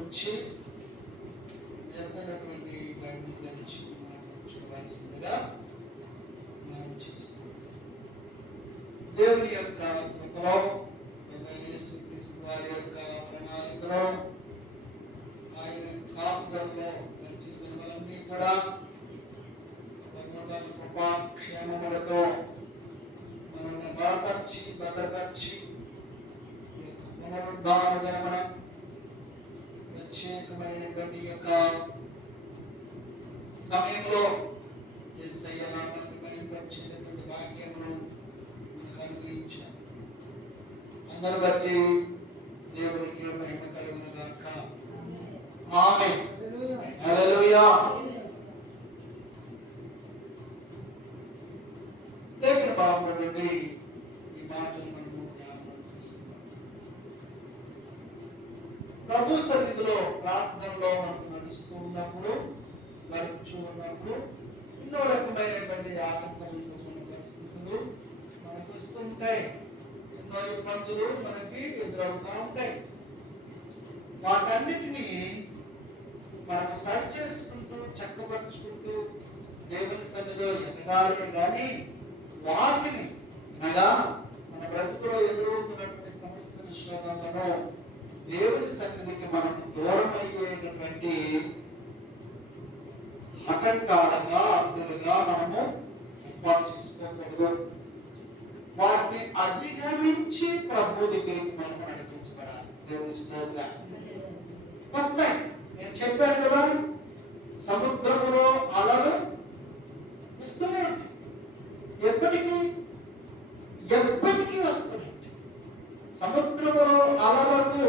వచ్చి జరుగుతున్నటువంటి బైబిల్ గురించి చూడవలసిందిగా మనం చేస్తున్నాం. దేవుని యొక్క కృపలో యేసుక్రీస్తు వారి యొక్క ప్రణాళికలో ఆయన కాపుదలలో గడిచిన దినములన్నీ కూడా తన కృపాక్షేమములతో మనల్ని బలపరిచి భద్రపరిచి పునరుద్ధాన దినమున ప్రత్యేకమైనటువంటి యొక్క సమయంలో యేసయ్య నామమును మహిమపరిచేటువంటి వాక్యమును మనకు అనుగ్రహించారు. అందరు బట్టి దేవునికి మహిమ కలుగును గాక. ఆమేన్. హల్లెలూయా. లేఖన భాగంలో నుండి ఈ మాటలు మనము జ్ఞాపకం చేసుకుందాం. ప్రభు సన్నిధిలో ప్రార్థనలో మనం నడుస్తూ ఉన్నప్పుడు, నడుచు ఉన్నప్పుడు ఎన్నో రకమైనటువంటి ఆటంకాలు పరిస్థితులు మనకు వస్తుంటాయి. ఎన్నో ఇబ్బందులు మనకి ఎదురవుతూ ఉంటాయి. వాటన్నిటినీ మనం సరి చేసుకుంటూ చక్కపరుచుకుంటూ దేవుని సన్నిధిలో ఎదగాలి. కానీ వాటిని అనగా మన బ్రతుకులో ఎదురవుతున్నటువంటి సమస్యల శోధనలను దేవుని సన్నిధికి మనకు దూరం అయ్యేటటువంటి ఆటంకాలుగా అడ్డులుగా మనము ఏర్పాటు చేసుకోకూడదు. వాటిని అధిగమించి ప్రభు దగ్గరికి మనము నడిపించబడాలి. దేవుని స్తోత్రం. వస్తాయి. నేను చెప్పాను కదా, సముద్రములో అలలు వస్తూనే ఉంటాయి. ఎప్పటికీ వస్తున్నాయి. సముద్రములో అలలకు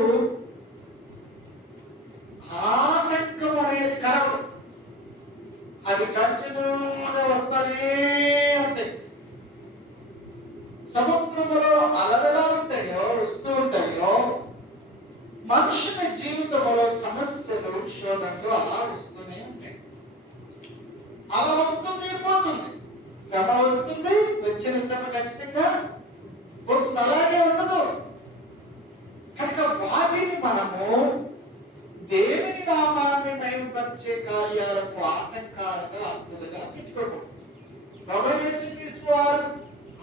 ఆటంకం అనేది కలగదు. అవి కంటిన్యూగా వస్తూనే ఉంటాయి. సముద్రములో అలలు ఎలా ఉంటాయో వస్తూ ఉంటాయో, మనుషుల జీవితంలో సమస్యలు శోధనలు అలా వస్తూనే ఉంటాయి. అలా వస్తుంది పోతుంది. శ్రమ వస్తుంది, వచ్చిన శ్రమ ఖచ్చితంగా పోతుంది. అలాగే ఉండదు. కనుక వాటిని మనము దేవుని నామాన్ని మహిమపరిచే కార్యాలకు ఆటంకాలుగా అడ్డులుగా పెట్టుకోకూడదు. ప్రభువు యేసుక్రీస్తు వారు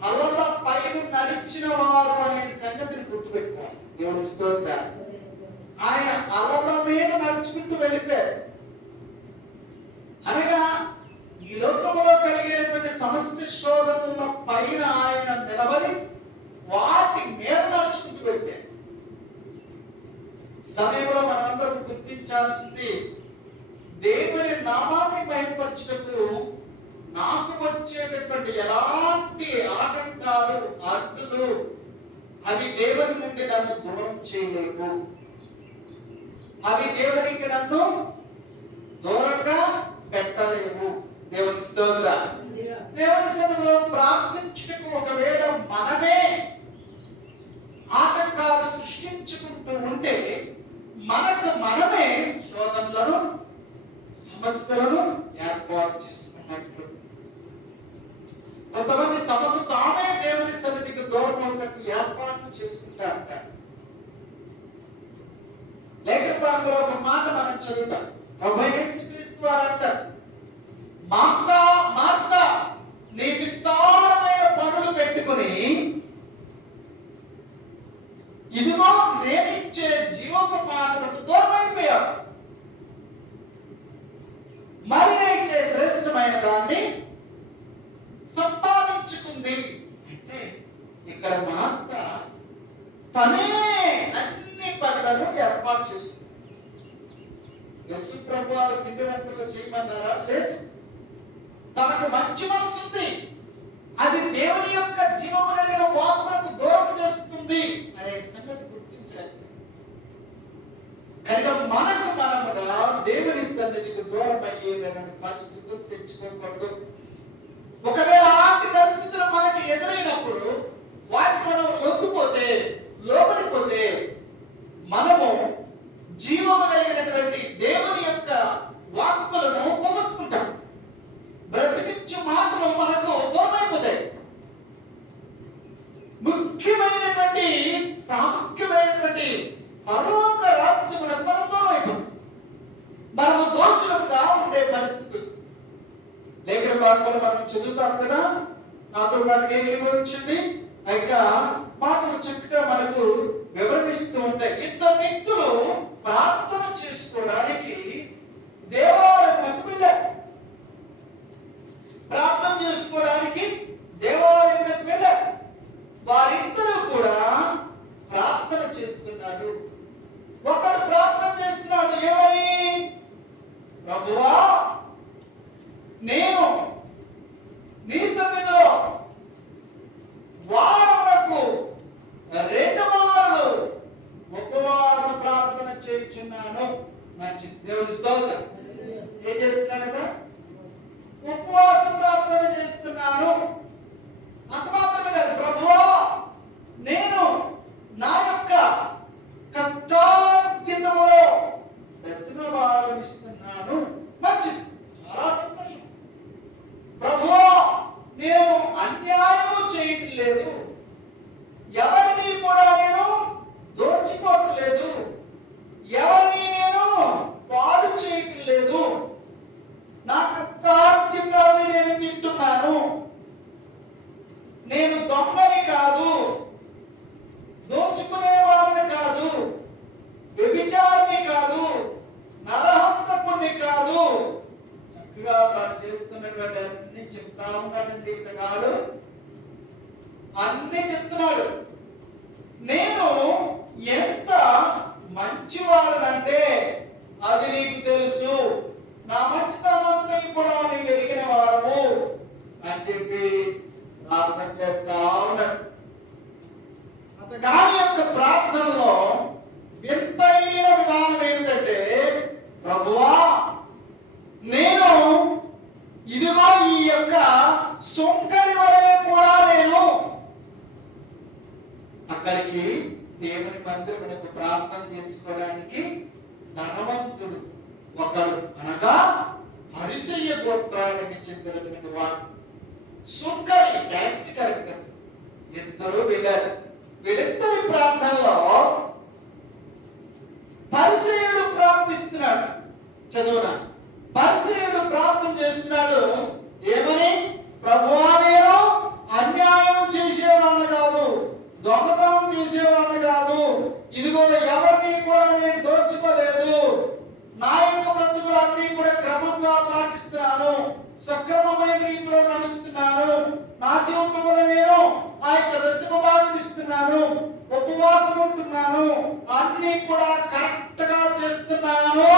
అలల పైన నడిచిన వారు అనే సంగతిని గుర్తుపెట్టుకోవాలి. దేవుని స్తోత్రం. ఆయన అలల మీద నడుచుకుంటూ వెళ్ళిపోయారు. అనగా ఈ లోకంలో కలిగేటువంటి సమస్య శోధనల పైన ఆయన నిలబడి వాటి మీద నడుచుకుంటూ వెళ్ళిపోయారు. సమయంలో మనమందరం గుర్తించాల్సింది, దేవుని నామాన్ని మహిమపరచుటకు నాకు వచ్చేటటువంటి ఎలాంటి ఆటంకాలు అడ్డులు అవి దేవుని నుండి నన్ను దూరం చేయలేవు. అవి దేవునికి నన్ను దూరంగా పెట్టలేవు. దేవుని స్తోత్రం. దేవుని సన్నిధిలో ప్రార్థించుటకు ఒకవేళ మనమే ఆటంకాలు సృష్టించుకుంటూ ఉంటే మనకు మనమే శోధనలను సమస్యలను ఏర్పాటు చేసుకున్నట్లు. కొంతమంది తమకు తామే దేవుని సన్నిధికి దూరం ఉన్నట్టు ఏర్పాట్లు చేసుకుంటా అంటారు. లేఖనంలో ఒక మాట మనం చదువుతాం. ప్రభువు యేసుక్రీస్తు వారు అంటారు, మార్తా మార్తా, నీ విస్తారమైన పనులు పెట్టుకుని ఇదిగో నేనిచ్చే జీవపు మాటలకు దూరమైపోయావు. మరి అయితే శ్రేష్టమైన దాన్ని సంపాదించుకుంది. అంటే ఇక్కడ మార్త తనే అన్ని పనులను ఏర్పాటు చేస్తుంది. యేసు ప్రభు వారు తిండినట్టుగా చేయమన్నారా? లేదు. తనకు మంచి మనసు ఉంది. అది దేవుని యొక్క జీవము కలిగిన వాక్కులకు దూరం చేస్తుంది అనే సంగతి గుర్తించాలి. కనుక మనముగా దేవుని సన్నిధికి దూరం అయ్యేటువంటి పరిస్థితులు తెచ్చుకోకూడదు. ఒకవేళ అలాంటి పరిస్థితులు మనకి ఎదురైనప్పుడు వాటికి మనం లొంగిపోతే, లోబడిపోతే మనము జీవము కలిగినటువంటి దేవుని యొక్క వాక్కులను పోగొట్టుకుంటాం. బ్రతికించే మాటలు మనకు దూరమైపోతాయి. ముఖ్యమైనటువంటి ప్రాముఖ్యమైనటువంటి పరలోక రాజ్యములకు మనం దూరం అయిపోతాం. మనము దోషులుగా ఉండే పరిస్థితి వస్తుంది. లేఖన భాగంలో మనం చదువుతాం కదా, నాతో పాటు ఏకీభవించండి. ఆ యొక్క మాటలు చక్కగా మనకు వివరణిస్తూ ఉంటాయి. ఇద్దరు వ్యక్తులు ప్రార్థన చేసుకోవడానికి దేవాలయంలోకి వెళ్ళారు. ప్రార్థన చేసుకోవడానికి దేవాలయంలోకి వెళ్ళారు. వారిద్దరూ కూడా ప్రార్థన చేస్తున్నారు. ఒకడు ప్రార్థన చేస్తున్నాడు, ఏమని? ప్రభువా, నేను నీ సన్నిధిలో వారమునకు 2 మార్లు ఉపవాస ప్రార్థన చేయుచున్నాను. మంచి దేవుని స్తోత్రం. ఏం చేస్తున్నాడట? ఉపవాస ప్రార్థన చేస్తున్నాను. అంత మాత్రమే కాదు, ప్రభువా, నేను నా యొక్క కష్టార్జితములో 10వ భాగం ఇస్తున్నాను. మంచిది, చాలా సంతోషం. ప్రభువా, నేను అన్యాయము చేయటం లేదు, ఎవరిని కూడా నేను దోచుకోవటం లేదు, ఎవరిని నేను పాడు చేయటం లేదు, నా కష్టార్జితాన్ని నేను తింటున్నాను. నేను దొంగని కాదు, దోచుకునేవాడిని కాదు, వ్యభిచారిని కాదు, నరహంతకుడిని కాదు. చక్కగా తాను చేస్తున్నటువంటి అన్ని చెప్తా ఉన్నాడండి ఇతగాడు. అన్ని చెప్తున్నాడు. నేను ఎంత మంచివాడనంటే అది నీకు తెలుసు, నా మంచితనమంతా కూడా నీకు ఎరిగిన వారము అని చెప్పి ప్రార్థన చేస్తా ఉన్నాడు. అతగాని యొక్క ప్రార్థనలో వింతైన విధానం ఏమిటంటే, ప్రభువా, నేను ఇదిగో ఈ యొక్క సుంకరి వలె కూడా లేను. అక్కడికి దేవుని మందిరమునకు ప్రార్థన చేసుకోవడానికి ధనవంతుడు ఒకడు, అనగా పరిసయ్య గోత్రానికి చెందినటువంటి వాడు, సుంకరి ట్యాక్సీ కలెక్టర్, ఇద్దరు వెళ్ళారు. వీళ్ళిద్దరి ప్రార్థనలో పరిసయ్యుడు ప్రార్థిస్తున్నాడు. చదువునా, పరిసయ్యుడు ప్రార్థన చేస్తున్నాడు. ఏమని? ప్రభువా, నేను అన్యాయం చేసేవాడిని కాదు, దొంగతనం చేసేవాడిని కాదు, ఇదిగో ఎవరిని కూడా నేను దోచుకోలేదు, నా యొక్క బ్రతుకులన్నీ కూడా క్రమంగా పాటిస్తున్నాను, సక్రమమైన రీతిలో నడుస్తున్నాను, నా జీవితంలో నేను ఆ యొక్క 10వ భాగం ఇస్తున్నాను, ఉపవాసం ఉంటున్నాను, అన్ని కూడా కరెక్ట్ గా చేస్తున్నాను.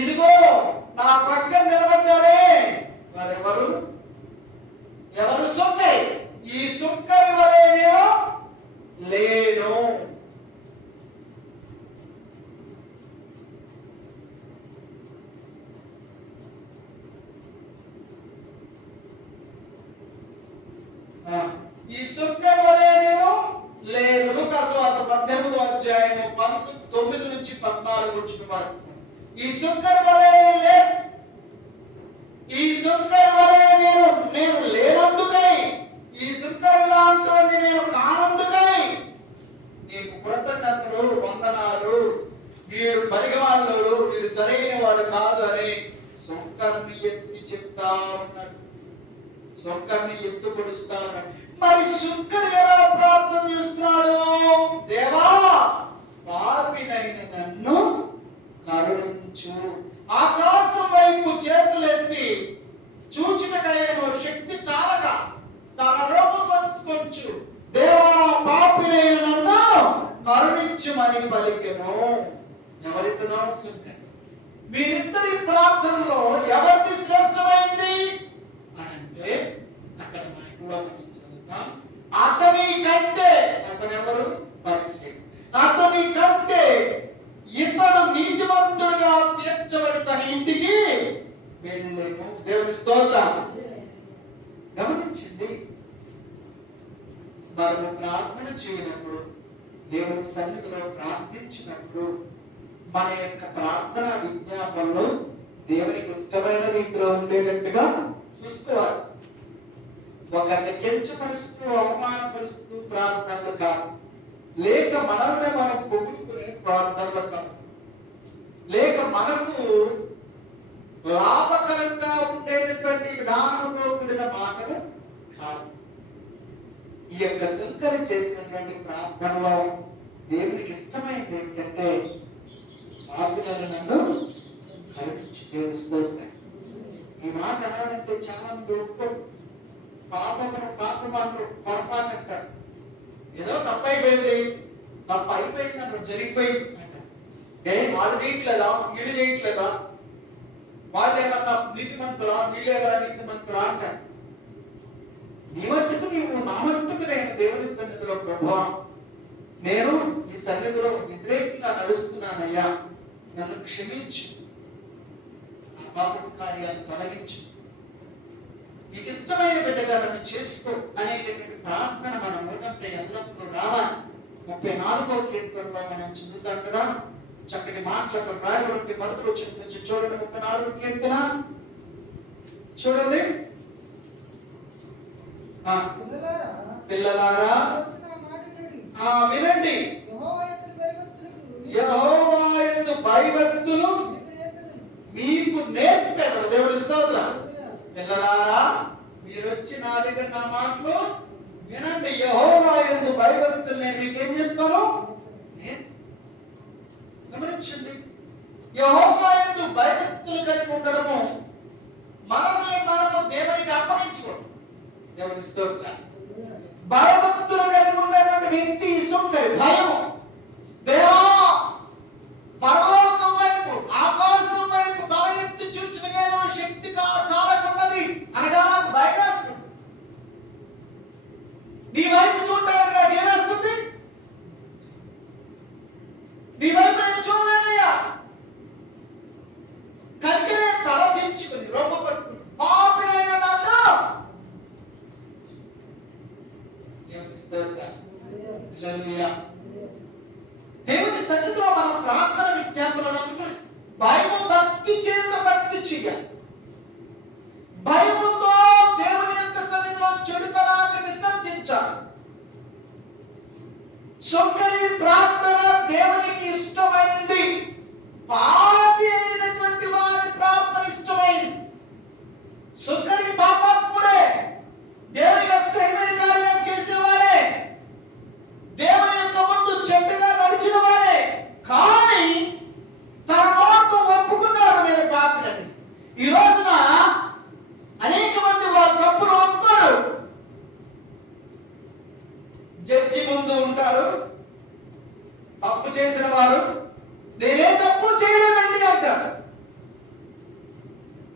ఇదిగో నా పక్కన నిలబడ్డారే వారెవరు? ఎవరు? సుంకరి. ఈ సుంకరి వలె నేను లేను. ఈ సుంకరి వలె నేను లేను. లూకాసు వార్త 18వ అధ్యాయం 9 నుంచి 14 వచ్చిన వరకు. ఈ సుంకరి వలె లేను. ఈ సుంకరి వలె నేను లేనందుకై, ఈ సుంకరి లాంటి నేను కానందుకై నీకు కృతజ్ఞతలు, వందనాలు, వీరు పరిగవాళ్ళు, వీరు సరైన వారు కాదు అని సుంకర్ని ఎత్తి చెప్తా ఉన్నాడు. సుంకర్ని ఎత్తుపడుస్తా ఉన్నాడు. మరి సుంకర్ ఎలా ప్రార్థన చేస్తున్నాడు? దేవా, పాపినైన నన్ను కరుణించు. ఆకాశం వైపు చేతులెత్తి చూచుటకైన శక్తి చాలక తన రూపం కొంచెం, దేవా, పాపినైన నన్ను కరుణించమని పలికెను. ఎవరితనో? సుంకరి. వీరిద్దరి ప్రార్థనలో ఎవరిది శ్రేష్టమైంది అని అంటే, అక్కడ మనం కూడా చదువుతాం, అతని కంటే, అతను ఎవరు? పరిసయ్యుడు. అతని కంటే ఇతడు నీతిమంతుడుగా తీర్చబడి తన ఇంటికి వెళ్ళలేము. దేవుని స్తోత్రం. గమనించండి, మనము ప్రార్థన చేయనప్పుడు, దేవుని సన్నిధిలో ప్రార్థించినప్పుడు మన యొక్క ప్రార్థన విజ్ఞాపనలు దేవునికి ఇష్టమైన రీతిలో ఉండేటట్టుగా చూసుకోవాలి. ఒకరిని కించపరుస్తూ అవమానపరుస్తూ ప్రార్థనలు కాదు. లేక మనల్ని మనం పొగుడుకునే ప్రార్థనలు, లేక మనకు లాభకరంగా ఉండేటటువంటి విధానంతో కూడిన మాటలు కాదు. ఈ యొక్క శంకరి చేసినటువంటి ప్రార్థనలో దేవునికి ఇష్టమైనది ఏంటంటే, పాపిలను నన్ను కరుణించి దేవుస్తాయి. ఈ మాట అనాలంటే చాలా మంది ఒప్పుకోరు. పాపమాను పొరపాటు అంటారు. ఏదో తప్పైపోయింది, తప్పు అయిపోయింది అన్న జరిగిపోయింది అంటారు. వాళ్ళు చేయట్లేదా, వీళ్ళు చేయట్లేదా, వాళ్ళు ఏమన్నా నీతిమంతురా, వీళ్ళు ఏమన్నా నీతిమంతురా అంటారు. నీ మట్టుకు నీవు, నా మట్టుకు నేను దేవుని సన్నిధిలో, ప్రభువా నేను ఈ సన్నిధిలో వ్యతిరేకంగా నడుస్తున్నానయ్యా, నన్ను క్షమించు, నా పాపపు కార్యాలను తొలగించు, నీకు ఇష్టమైన బిడ్డగా నన్ను చేసుకో అనేటటువంటి ప్రార్థన మనం ఏంటంటే ఎల్లప్పుడూ రావాలి. 34వ కీర్తనలో మనం చదువుతాం కదా, చక్కటి మాటలకు రాయబడి మొదటి వచనం నుంచి చూడండి. 34వ కీర్తన చూడండి. పిల్లలారా వినండి, యెహోవా యందు భయభక్తులు మీకు నేర్పెదను. దేవుని స్తోత్రం. పిల్లలారా మీరు వచ్చి నా దగ్గర నా మాటలు వినండి. యెహోవా యందు భయభక్తులు నేను మీకు ఏం చేస్తాను? గమనించండి, యెహోవా యందు భయభక్తులు కలిగి ఉండడము మనల్ని మనము దేవునికి అప్పగించుకోవడం. దేవుని స్తోత్రం. భయభక్తులు కలిగి ఉన్నటువంటి వ్యక్తి సుంకరి భయం, దేవా పరలోకం వైపు, ఆకాశం వైపు తల ఎత్తి చూచుటకే శక్తిగా చాలకున్నది అనగా నాకు భయమేస్తుంది. నీ వైపు చూడడానికి నాకు ఏమేస్తుంది? నీ వైపు నేను చూడలేనయ్యా. కనికరే తల దించుకుని రొమ్మ పట్టుకుని పాపినైన నన్ను దేవుని సన్నిధిలో మన ప్రార్థన విజ్ఞాపనలు భయము భక్తి చేత భక్తి చేయాలి. భయముతో దేవుని యొక్క సన్నిధిలో చెడుతనాన్ని విసర్జించాలి. సుంకరి ప్రార్థన దేవునికి ఇష్టమైంది. పాపి అయినటువంటి వారి ప్రార్థన ఇష్టమైంది. సుంకరి పాపాత్ముడే, దేవునికి అసహ్యమైన కార్యాలు చేసేవాడే, దేవుని యొక్క ముందు చెడ్డగా నడిచిన వాడే. కానీ తన నోటితో ఒప్పుకున్నాడు నేను పాపినని. ఈ రోజున అనేక మంది వారి తప్పులు ఒప్పుకోరు. జడ్జి ముందు ఉంటారు, తప్పు చేసిన వారు నేనే తప్పు చేయలేదండి అంటారు.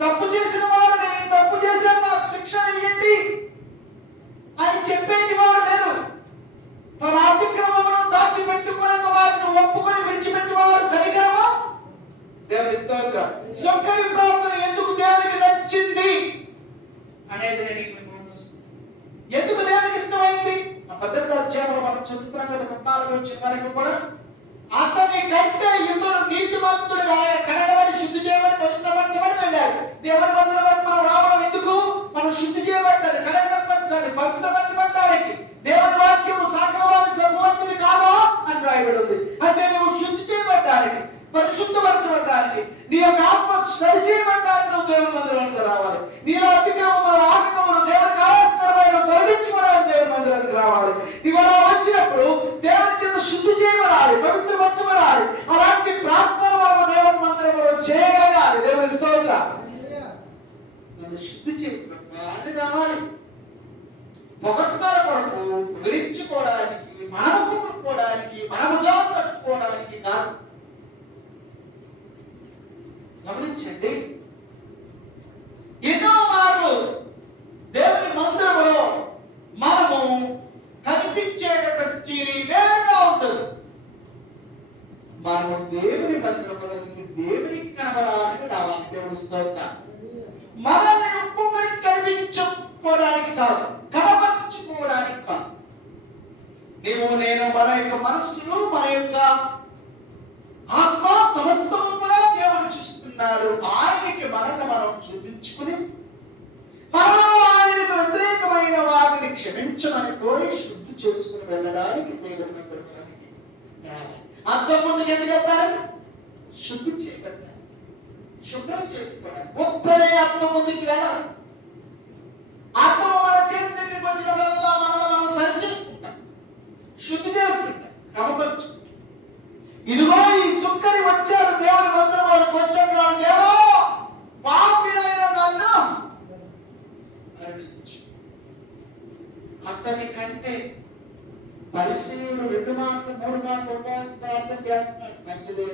తప్పు చేసిన వారు నేను తప్పు చేశాను, నాకు శిక్ష ఇవ్వండి అని చెప్పేటి వారు లేరు. తన అతిక్రమమును దాచిపెట్టుకున్న వారిని ఒప్పుకొని విడిచిపెట్టేవారు కనికరమా? దేవుని స్తోత్రం. సుంకరి ప్రార్థన ఎందుకు దేవునికి నచ్చింది అనేది నేను ఎందుకు దేవునికి ఇష్టమైంది? ఆ 18వ అధ్యాయంలో మనం చదువుతున్నాం కదా, 14వ వచనం వరకు కూడా. అతని కంటే ఇతడు నీతిమంతుడుగా కనబడి శుద్ధి చేయబడి పవిత్రపరచబడి వెళ్ళాడు. దేవుని మందిరం వరకు మనం రావడం ఎందుకు? మనం శుద్ధి చేయబడ్డారు, కనబడి పవిత్రపరచబడ్డానికి. దేవుని వాక్యము సాగవాని సమూర్తిని కాదా అని రాయబడి ఉంది. అంటే నువ్వు శుద్ధి చేయబడ్డానికి, పరిశుద్ధపరచబడ్డానికి, నీ యొక్క ఆత్మ సరి చేయబడ్డానికి నువ్వు దేవుని మందిరానికి రావాలి. నీలో అతిక్రమములు, ఆటంకములు, దేవునికి ఆయాస్కరమైన తొలగించుకోవడానికి దేవుని మందిరానికి రావాలి. నీవు అలా వచ్చినప్పుడు దేవుని చేత శుద్ధి చేయబడాలి, పవిత్రపరచబడాలి. అలాంటి ప్రార్థన మనం దేవుని మందిరంలో చేయగలగాలి. దేవుని స్తోత్రం. నన్ను శుద్ధి చేయబడాలి రావాలి. పొగడ్తల కొరకు వివరించుకోవడానికి, మనము పొగుడుకోవడానికి, మనము జాబ్ కట్టుకోవడానికి కాదు. గమనించండి, ఎన్నో మార్లు దేవుని మందిరంలో మనము కనిపించేటటువంటి తీరి వేరుగా ఉంటుంది. మనము దేవుని మందిరంలోకి దేవునికి కనబడాలని రావాలి. దేవుని స్తోత్రం. మనల్ని ఒప్పుకొని కనిపించుకోవడానికి కాదు, కనపరుచుకోవడానికి కాదు. నీవు నేను మన యొక్క మనస్సును, మన యొక్క ఆత్మ సమస్తము కూడా దేవుడు చూస్తున్నాడు. ఆయనకి మనల్ని మనం చూపించుకుని మనలో ఆయనకు వ్యతిరేకమైన వాటిని క్షమించమని కోరి శుద్ధి చేసుకుని వెళ్ళడానికి దేవుని మందిరానికి రావాలి. అద్దం ముందుకు ఎందుకు వెళ్తారు? శుద్ధి చేయబడ్డారు, శుభ్రం చేసుకోవడానికి. ఉత్తరే అద్దం ముందుకు వెళ్ళాలి. అద్దం మన చేతి దగ్గరికి వచ్చిన వల్ల మనం సరి చేసుకుంటాం, శుద్ధి చేసుకుంటాం, క్రమపరుచుకుంటాం. ఇదిగో ఈ సుక్కని వచ్చాడు దేవుని మందిరం వారికి వచ్చాడు. దేవో పాపినైన నన్ను కరుణించు. అతని కంటే పరిశీలుడు 2 మార్లు 3 మార్లు ఉపవాస ప్రార్థన చేస్తున్నాడు, మంచిదే.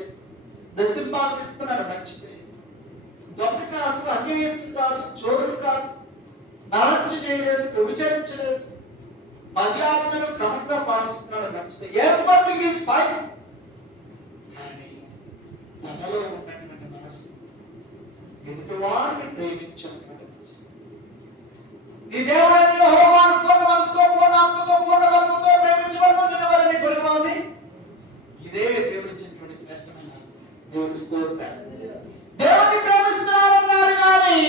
దశంభాగం ఇస్తున్నాడు, మంచిదే. దొంగ కాదు, అన్యాయస్తుడు కాదు, చోరుడు కాదు, నరహత్య చేయలేదు, వ్యభిచరించలేదు, 10 ఆజ్ఞలు క్రమంగా పాటిస్తున్నాడు, మంచిదే. Everything is fine. కానీ తనలో ఉన్నటువంటి మనసు ఎదుటి వారిని ప్రేమించినటువంటి మనసు. ఈ దేవుడైన యెహోవాను పూర్ణ మనసుతో, పూర్ణ ఆత్మతో, పూర్ణ బలముతో ప్రేమించవలెను, నిన్ను వలె నీ పొరుగువాని. ఇదే దేవుడు ఇచ్చినటువంటి శ్రేష్టమైన దేవుని స్తోత్రం. దేవుని ప్రేమిస్తున్నారన్నారు కానీ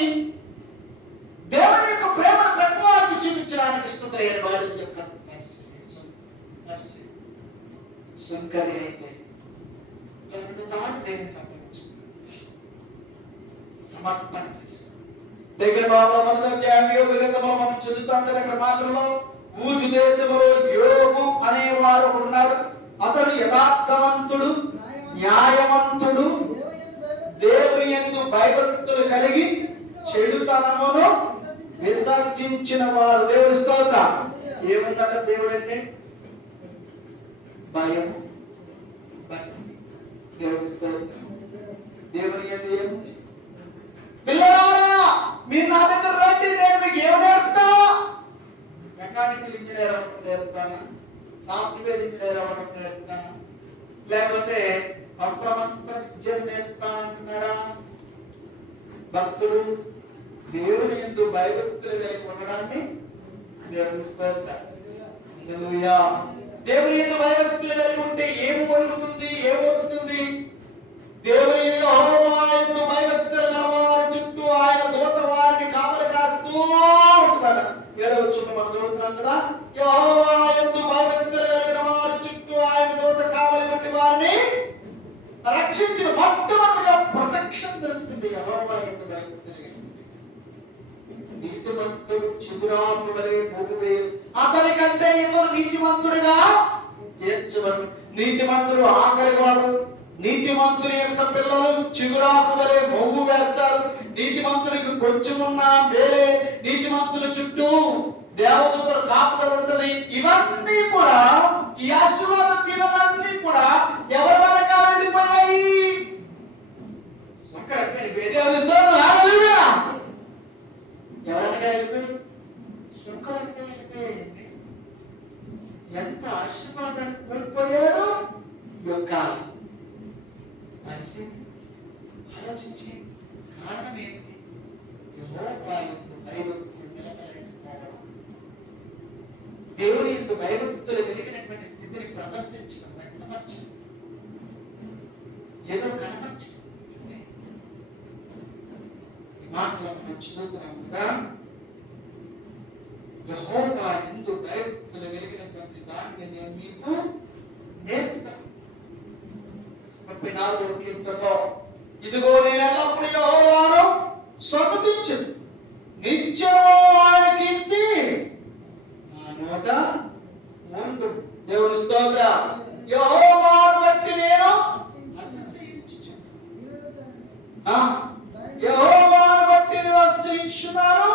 దేవుని యొక్క ప్రేమను ప్రతివారికి చూపించడానికి ఇష్టమైన వాడి యొక్క సుంకరి అయితే తనను తాను దేవునికి అప్పగించు, సమర్పణ చేసుకో. దగ్గర మనం చదువుతాం కదా ఇక్కడ మాటల్లో, ఊజు దేశంలో యోగు అనేవాడు ఉన్నాడు. అతడు యథార్థవంతుడు, న్యాయవంతుడు, దేవుని యందు భయభక్తులు కలిగి చెడుతనమును విసర్జించిన వారు. దేవుని స్తోత్రం. ఏముందట దేవుడు అంటే? భయము, భక్తి. దేవుని స్తోత్రం. దేవుని యందు ఏముంది? పిల్లలారా మీరు నా దగ్గర రండి, నేను మీకు ఏమి నేర్పుతా? మెకానికల్ ఇంజనీర్ అవ్వడం నేర్పుతానా? సాఫ్ట్వేర్ ఇంజనీర్ అవ్వడం నేర్పుతానా? లేకపోతే తంత్రమంత్ర విద్యను నేర్పుతానంటున్నారా? భక్తుడు దేవుని యందు భయభక్తులు కలిగి ఉండడాన్ని దేవుని స్తోత్రం. హల్లెలూయా. దేవుని యందు భయభక్తులు కలిగి ఉంటే ఏమి కలుగుతుంది, ఏమి వస్తుంది? దేవుని యందు భయభక్తులు గలవారి చుట్టూ ఆయన దూత వారిని కావలి కాస్తూ ఉంటుందట. 7వ వచనం మనం చదువుతున్నాం కదా, యెహోవా యందు భయభక్తులు కలిగిన వారి చుట్టూ ఆయన దూత కావలి వంటి వారిని రక్షించిన మొట్టమొదటిగా ప్రొటెక్షన్ దొరుకుతుంది యెహోవా యందు భయభక్తులు కలిగి. నీతిమంతుడు చిగురాకు వలె మోగువేయు, అతని కంటే ఇతడు నీతిమంతుడిగా తీర్చబడు. నీతిమంతుడు ఆకలివాడు. నీతిమంతుని యొక్క పిల్లలు చిగురాకు వలె మోగు వేస్తారు. నీతిమంతునికి కొంచెమున్నా మేలే. నీతిమంతుల చుట్టూ దేవదూతల కాపుదల ఉంటది. ఇవన్నీ కూడా, ఈ ఆశీర్వాద దీవెనలన్నీ కూడా ఎవరి వరకు వెళ్ళిపోయాయి? ఎవరికి వెళ్ళిపోయి? శుక్రునికి వెళ్ళిపోయాయండి. ఎంత ఆశీర్వాదాన్ని కోల్పోయాడు యొక్క ఆలోచించి కారణం ఏమిటి? యెహోవా యందు భయభక్తులు నిలబడలేకపోవడం, దేవుని యందు భయభక్తులు కలిగినటువంటి స్థితిని ప్రదర్శించడం, వ్యక్తపరచడం, ఏదో కనపరచడం. ఈ మాటలను మనం చదువుతున్నాం కదా, యెహోవా యందు భయభక్తులు కలిగినటువంటి దాన్ని నేను మీకు నేర్పుతాను. 34వ కీర్తనలో, ఇదిగో నేను ఎల్లప్పుడూ యెహోవాను సన్నుతించెదను, నిత్యము ఆయన కీర్తి నా నోట ఉండును. దేవుని స్తోత్రం. యెహోవాను బట్టి నేను అతిశయించుచున్నాను. యెహోవాను బట్టి నేను అతిశయించుచున్నాను,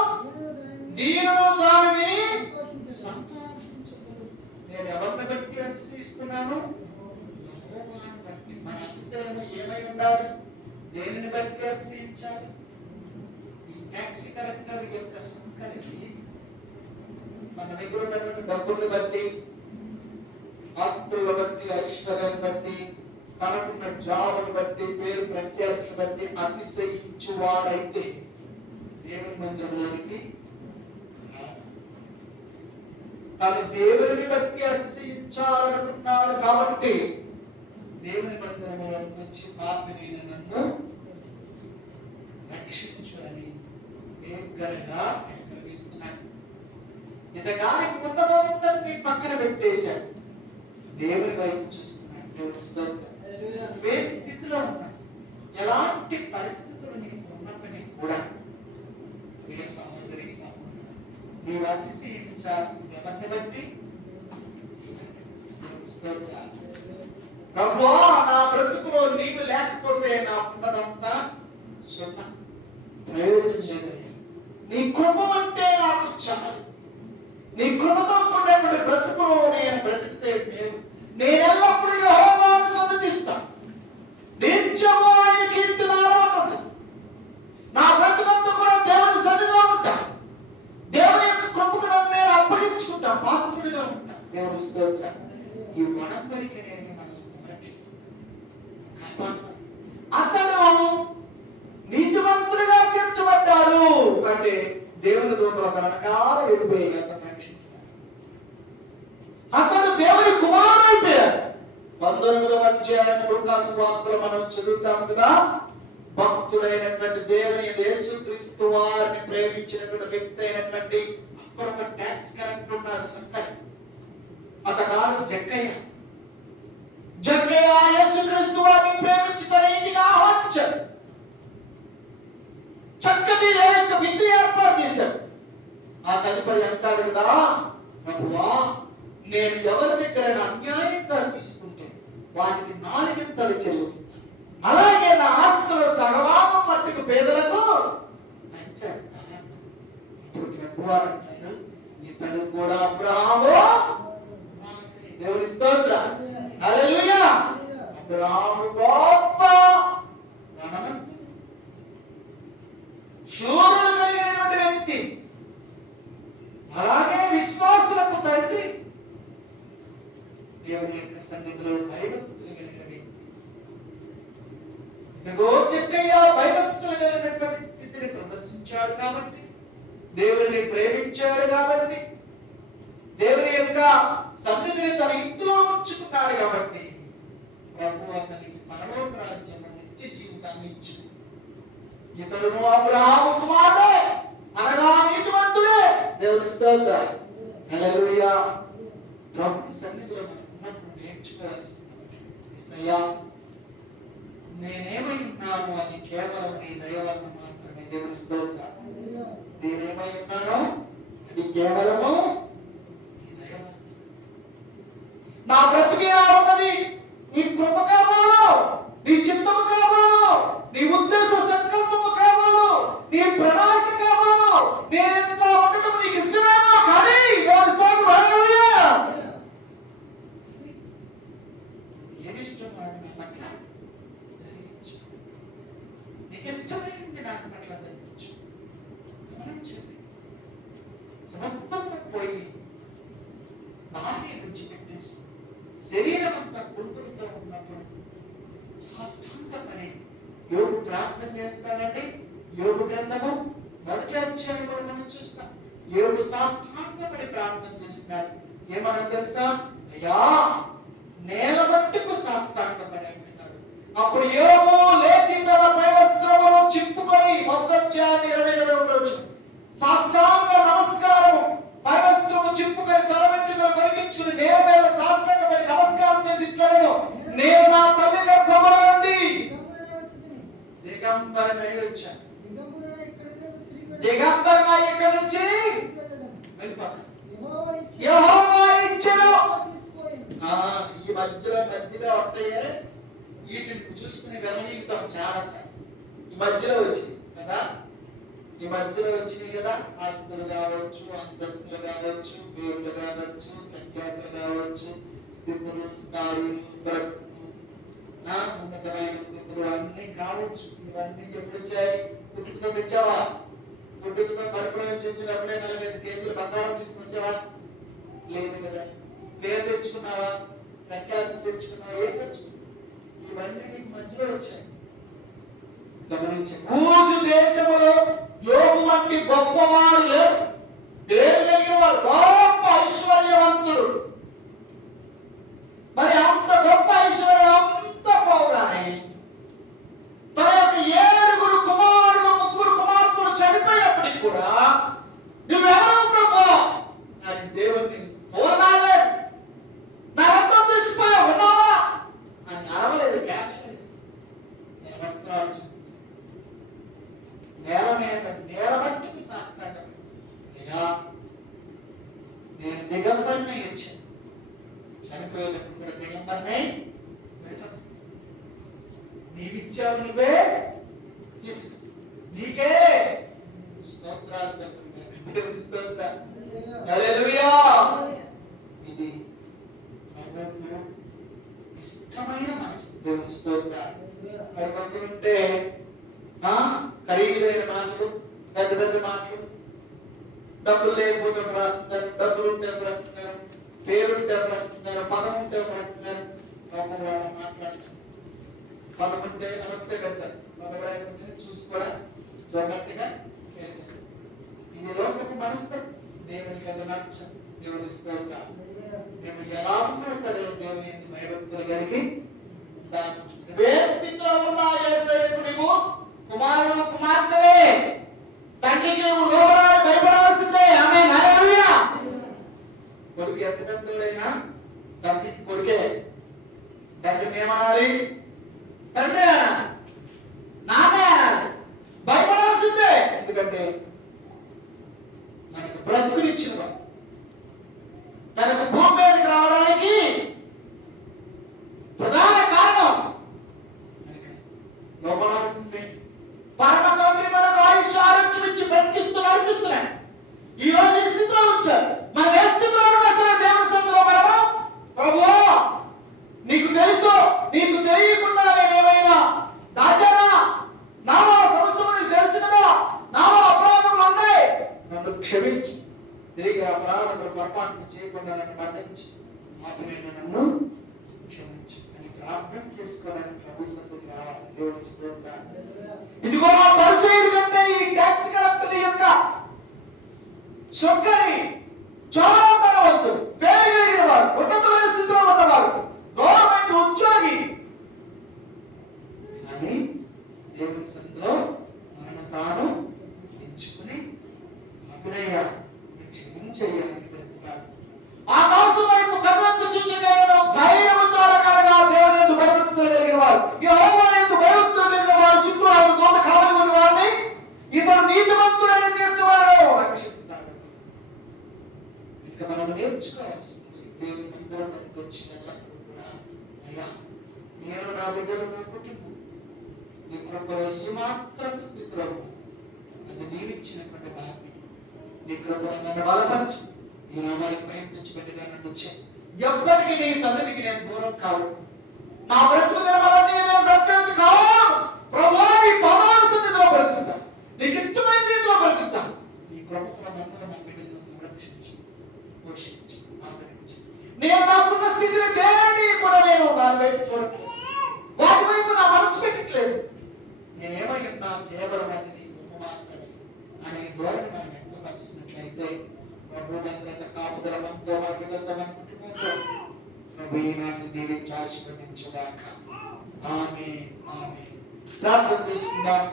దీనులు దాన్ని విని సంతోషించుదురు. నేను ఎవరిని బట్టి అతిశయిస్తున్నాను? యెహోవాను బట్టి. మన అతిశయం ఏమై ఉండాలి? దేనిని బట్టి అతిశయించాలి? ఈ ట్యాక్సీ కలెక్టర్ యొక్క సంకలికి మన దగ్గర ఉన్నటువంటి డబ్బుల్ని బట్టి, ఆస్తులను బట్టి, ఐశ్వర్యాన్ని బట్టి, తనకున్న జాబును బట్టి, పేరు ప్రఖ్యాతులను బట్టి అతిశయించువాడైతే దేవుని మందిరంలోనికి తను దేవుని బట్టి అతిశయించాలనుకున్నాడు. కాబట్టి దేవుని మందిరంలోకి వచ్చి పాపినైన నన్ను రక్షించు అని దీర్ఘంగా కనిపిస్తున్నాడు. ఇంతకాలం ఉన్నదంతా పక్కన పెట్టేశాడు, దేవుని వైపు చూస్తున్నాడు. ఏ స్థితిలో ఉన్నా, ఎలాంటి పరిస్థితులు నీకు ఉన్నప్పటికీ కూడా ఏ సహోదరి సహోదరు నీవు అతిశయించాల్సింది ఎవరిని బట్టి? ప్రభువా, నా బ్రతుకులో నీవు లేకపోతే నా ఉన్నదంతా సున్నా, ప్రయోజనం లేదయ్యా. నీ కృప అంటే నాకు చాలు. నీ కృపతో కూడినటువంటి బ్రతుకులో నేను బ్రతికితే మేలు. నేను ఎల్లప్పుడూ యెహోవాను సన్నిధిస్తాను, నిత్యము ఆయన కీర్తన ఆరాధిస్తాను. నా బ్రతుకంతా కూడా దేవుని సన్నిధిలో ఉంటా. దేవుని యొక్క కృపకు నన్ను నేను అప్పగించుకుంటా, పాత్రుడిగా ఉంటా. దేవుని స్తోత్రం. ఈ ఒడంబడిక అనేది మనల్ని సంరక్షిస్తుంది, కాపాడుతుంది. అతడు నీతిమంతులుగా తీర్చబడ్డాడు అంటే దేవుని దూతలు అతను వెనకాల వెళ్ళిపోయి అతను రక్షించారు. అతడు దేవుని కుమారుడు అయిపోయాడు. 19వ అధ్యాయం లూకాసు వార్తలో మనం చదువుతాం కదా, భక్తుడైనటువంటి దేవుని యేసుక్రీస్తు వారిని ప్రేమించినటువంటి వ్యక్తి అయినటువంటి అక్కడ ఒక ట్యాక్స్ కలెక్టర్ ఉన్నాడు, సంకరి. అతగాడు జక్కయ్య. జక్కయ్య యేసుక్రీస్తు వారిని ప్రేమించి తన ఇంటికి ఆహ్వానించాడు. చక్కటి విందు ఏర్పాటు చేశాడు. ఆ తదుపరి అంటాడు కదా, ప్రభువా, నేను ఎవరి దగ్గర అన్యాయంగా తీసుకుంటే వారికి 4 చెల్లిస్తాను, అలాగే నా ఆస్తులు సగభాగం మట్టుకు పేదలకు పంచేస్తాను. ఇప్పుడు ప్రభువారు అంటాడు, ఇతడు కూడా అబ్రహాము. దేవుని స్తోత్రం, హల్లెలూయా. అబ్రహాము గొప్ప ధనవంతుడు, శూరులు కలిగినటువంటి వ్యక్తి, అలాగే విశ్వాసులకు తండ్రి, దేవుని యొక్క సన్నిధిలో భయభక్తులు కలిగిన వ్యక్తి. ఇదిగో జక్కయ్య భయభక్తులు కలిగినటువంటి స్థితిని ప్రదర్శించాడు కాబట్టి, దేవుని ప్రేమించాడు కాబట్టి, దేవుని యొక్క సన్నిధిని తన ఇంట్లో ఉంచుకున్నాడు కాబట్టి, ప్రభు అతనికి పరలోక రాజ్యంలో నిత్య జీవితాన్ని ఇచ్చింది. ఇతరును అబ్రహాము కుమారుడే అనగా నీతిమంతుడే. దేవుని స్తోత్రం, హల్లెలూయా. ప్రభు సన్నిధిలో మనం ఉన్నప్పుడు నేర్చుకోవాల్సింది, యేసయ్యా, నేనేమై ఉన్నాను అది కేవలం నీ దయ వలన మాత్రమే. దేవుని స్తోత్రం. నేనేమై ఉన్నాను అది కేవలము నీ దయ వలన. నా బ్రతుకు ఎలా ఉన్నది? నీ కృప కావాలో, నీ చిత్తము కావాలో, నీ ఉద్దేశ సంకల్పము కావాలో, నీ ప్రణాళిక కావాలో, నేను ఇంట్లో ఉండటం నీకు ఇష్టమేమో కానీ దేవుని స్తోత్రం, హల్లెలూయా. ఏది ఇష్టమో అది నా పట్ల జరిగించు, నీకు ఇష్టమైంది నా పట్ల జరిగించు. గమనించండి, సమస్తం పోయి భార్య విడిచిపెట్టేసి శరీరం అంతా కురుపులతో ఉన్నప్పుడు సాష్టాంగపడి యోగు ప్రార్థన చేస్తాడండి. యోగు గ్రంథము 1వ అధ్యాయం కూడా మనం చూస్తాం. యోగు సాష్టాంగపడి ప్రార్థన చేస్తున్నాడు. ఏమన్నా తెలుసా? అయ్యా, నేల మట్టుకు సాష్టాంగపడి అంటున్నాడు. అప్పుడు యోగు లేచి తన పై వస్త్రమును చింపుకొని 1వ అధ్యాయం 20 సాష్టాంగ నమస్కారం, పై వస్త్రము చింపుకొని తల వెంట్రుకలు కరిగించుకుని నేల మీద సాష్టాంగపడి నమస్కారం చేసి ఇట్లను, నేను నా తల్లి గర్భములో నుండి దిగంబరనై వచ్చాను, దిగంబరనై ఇక్కడి నుంచి వెళ్ళిపోతాను. యెహోవా ఇచ్చెను. ఈ మధ్యలో వస్తాయే, వీటిని చూసుకుని గమనిస్తాం చాలాసార్లు. ఈ మధ్యలో వచ్చింది కదా, ఈ మధ్యలో వచ్చినాయి కదా, ఆస్తులు కావచ్చు, అంతస్తులు కావచ్చు, పేర్లు కావచ్చు, ప్రఖ్యాతులు కావచ్చు, స్థితులు, స్థాయిలు, బ్రతుకు, ఉన్నతమైన స్థితులు అన్ని కావచ్చు. ఇవన్నీ ఎప్పుడు వచ్చాయి? పుట్టుకతో తెచ్చావా? పుట్టుకతో కడుపులో నుంచి వచ్చినప్పుడే 4-5 కేజీలు బంగారం తీసుకుని వచ్చావా? లేదు కదా. పేరు తెచ్చుకున్నావా? ప్రఖ్యాతులు తెచ్చుకున్నావా? ఏం తెచ్చుకున్నావు? ఇవన్నీ నీకు మధ్యలో వచ్చాయి. గమనించండి, ఊజు దేశములో యోగు వంటి గొప్పవారు లేరు. పేరు కలిగిన వారు, గొప్ప ఐశ్వర్యవంతుడు. మరి అంత గొప్ప ఐశ్వర్యం అంత పోగానే తన యొక్క 7 కుమారులు 3 కుమార్తెలు చనిపోయినప్పటికీ కూడా, నువ్వెవరు ప్రభు అని దేవుణ్ణి తోలనాలే, నా రక్తం తీసిపోయా ఉన్నావా దిగంబరినై వచ్చాను. చనిపోయేటప్పుడు కూడా దిగంబరినై వెళ్ళదు. నీవిచ్చావు, నువ్వే తీసుకో, నీకే స్తోత్రాలు కలుగుతాయి. దేవుని స్తోత్రాలు. హల్లెలూయా. ఇది ప్రభువుకు ఇష్టమైన మనసు. దేవుని స్తోత్రాలు. మరి మంది ఉంటే ఖరీదైన మాటలు, పెద్ద పెద్ద మాటలు, డబ్బులు లేకపోతే బ్రతుకుతారు, డబ్బులు ఉంటే బ్రతుకుతారు, పేరుంటే బ్రతుకుతారు, పదం ఉంటే బ్రతుకుతారు. లోకంలో మాట్లాడుతారు. పదం ఉంటే నమస్తే పెడతారు, పదం చూసుకోవడం జాగ్రత్తగా. ఇది లోకపు మనస్తత్వం. దేవునికి అది నచ్చం. దేవుని స్తోత్రం. మేము ఎలా ఉన్నా సరే దేవుని భయభక్తులు కలిగి ఏ స్థితిలో ఉన్నా యేసయ్యకు నీవు కుమారుడు కుమార్తెవే. తండ్రికి నువ్వు లోబడాలి, భయపడాల్సిందే. ఆమేన్. హల్లెలూయా. కొడుకు ఎంత పెద్దోడైనా తండ్రికి కొడుకే. తండ్రిని ఏమనాలి? తండ్రి అనాలి, నాన్నే అనాలి, భయపడాల్సిందే. ఎందుకంటే తనకు బ్రతుకునిచ్చిన వాడు, తనకు భూమి మీదకి రావడానికి ప్రధాన కారణం లోపడాల్సిందే. పరమ తండ్రి మనకు ఆయుష్ ఆరోగ్యం ఇచ్చి నడిపిస్తున్నాడు. ఈ రోజు ఈ స్థితిలో ఉంచారు. మనం ఏ స్థితిలో ఉన్నా సరే దేవుని సన్నిధిలో మనము ప్రభువా నీకు తెలుసు, నీకు తెలియకుండా నేను ఏమైనా దాచానా, నాలో సమస్తము నీకు తెలుసు కదా, నాలో అపరాధములు ఉన్నాయి, నన్ను క్షమించి తిరిగి అపరాధములు పొరపాటు చేయకుండా నన్ను మన్నించి ఆపినైనా నన్ను క్షమించు అని ప్రార్థన చేసుకోవడానికి ప్రభు సన్నిధికి రావాలి. దేవుని స్తోత్రం. ఇదిగో పరిసయ్యుడి కంటే ఈ ట్యాక్స్ కలెక్టర్ యొక్క సొక్కని చాలా ధనవంతుడు, పేరు కలిగిన వాడు, ఉన్నతమైన స్థితిలో ఉన్నవాడు, గవర్నమెంట్ ఉద్యోగి. కానీ దేవుని సన్నిధిలో మనను తాను ఎంచుకుని అభినయ క్షమించేయాలని బ్రతికాడు. ఆకాశం వైపు కన్నెత్తి చూచినను ధైర్యము చాలకనగా దేవుని యందు భయభక్తులు కలిగిన వారు, యెహోవా యందు భయభక్తులు కలిగిన వారు, చుట్టూ ఆయన తోట కావలి ఉన్న వారిని ఇతడు నీతిమంతుడని తీర్చువాడు రక్షిస్తున్నాడు. ఇంకా మనం నేర్చుకోవాల్సింది దేవుని మందిరం దగ్గరికి వచ్చి వెళ్ళినప్పుడు కూడా, అయ్యా నేను నా బిడ్డలు నా కుటుంబం నీ కృపలో ఈ మాత్రం స్థితిలో అది నీవిచ్చినటువంటి భాగ్యం. నీ కృపలో నన్ను బలపరచు, నీ నామానికి భయం తెచ్చిపెట్టిగా నన్ను వచ్చాను. ఎప్పటికీ నీ సన్నిధికి నేను దూరం కావు. నా బ్రతుకు దినమలన్నీ నేను బ్రతికేది కావు. ప్రభువా నీ పాదాల సన్నిధిలో బ్రతుకుతా, నీకు ఇష్టమైన రీతిలో బ్రతుకుతా. నీ కృపతో నన్ను నా బిడ్డలను సంరక్షించు, పోషించు, ఆదరించు. నేను నాకున్న స్థితిని దేన్ని కూడా నేను దాని వైపు చూడట్లేదు, వాటి వైపు నా మనసు పెట్టట్లేదు. నేనేమై ఉన్నా కేవలం అది నీ గొప్ప మాత్రమే అనే ధోరణి మనం వ్యక్తపరిచినట్లయితే ప్రభు భద్రత కాపుదల మనతో భద్రత మన కుటుంబంతో ప్రభు ఈ నాటిని దీవించి ఆశీర్వదించుగాక. ఆమేన్. ఆమేన్. ప్రార్థన చేసుకుందాం.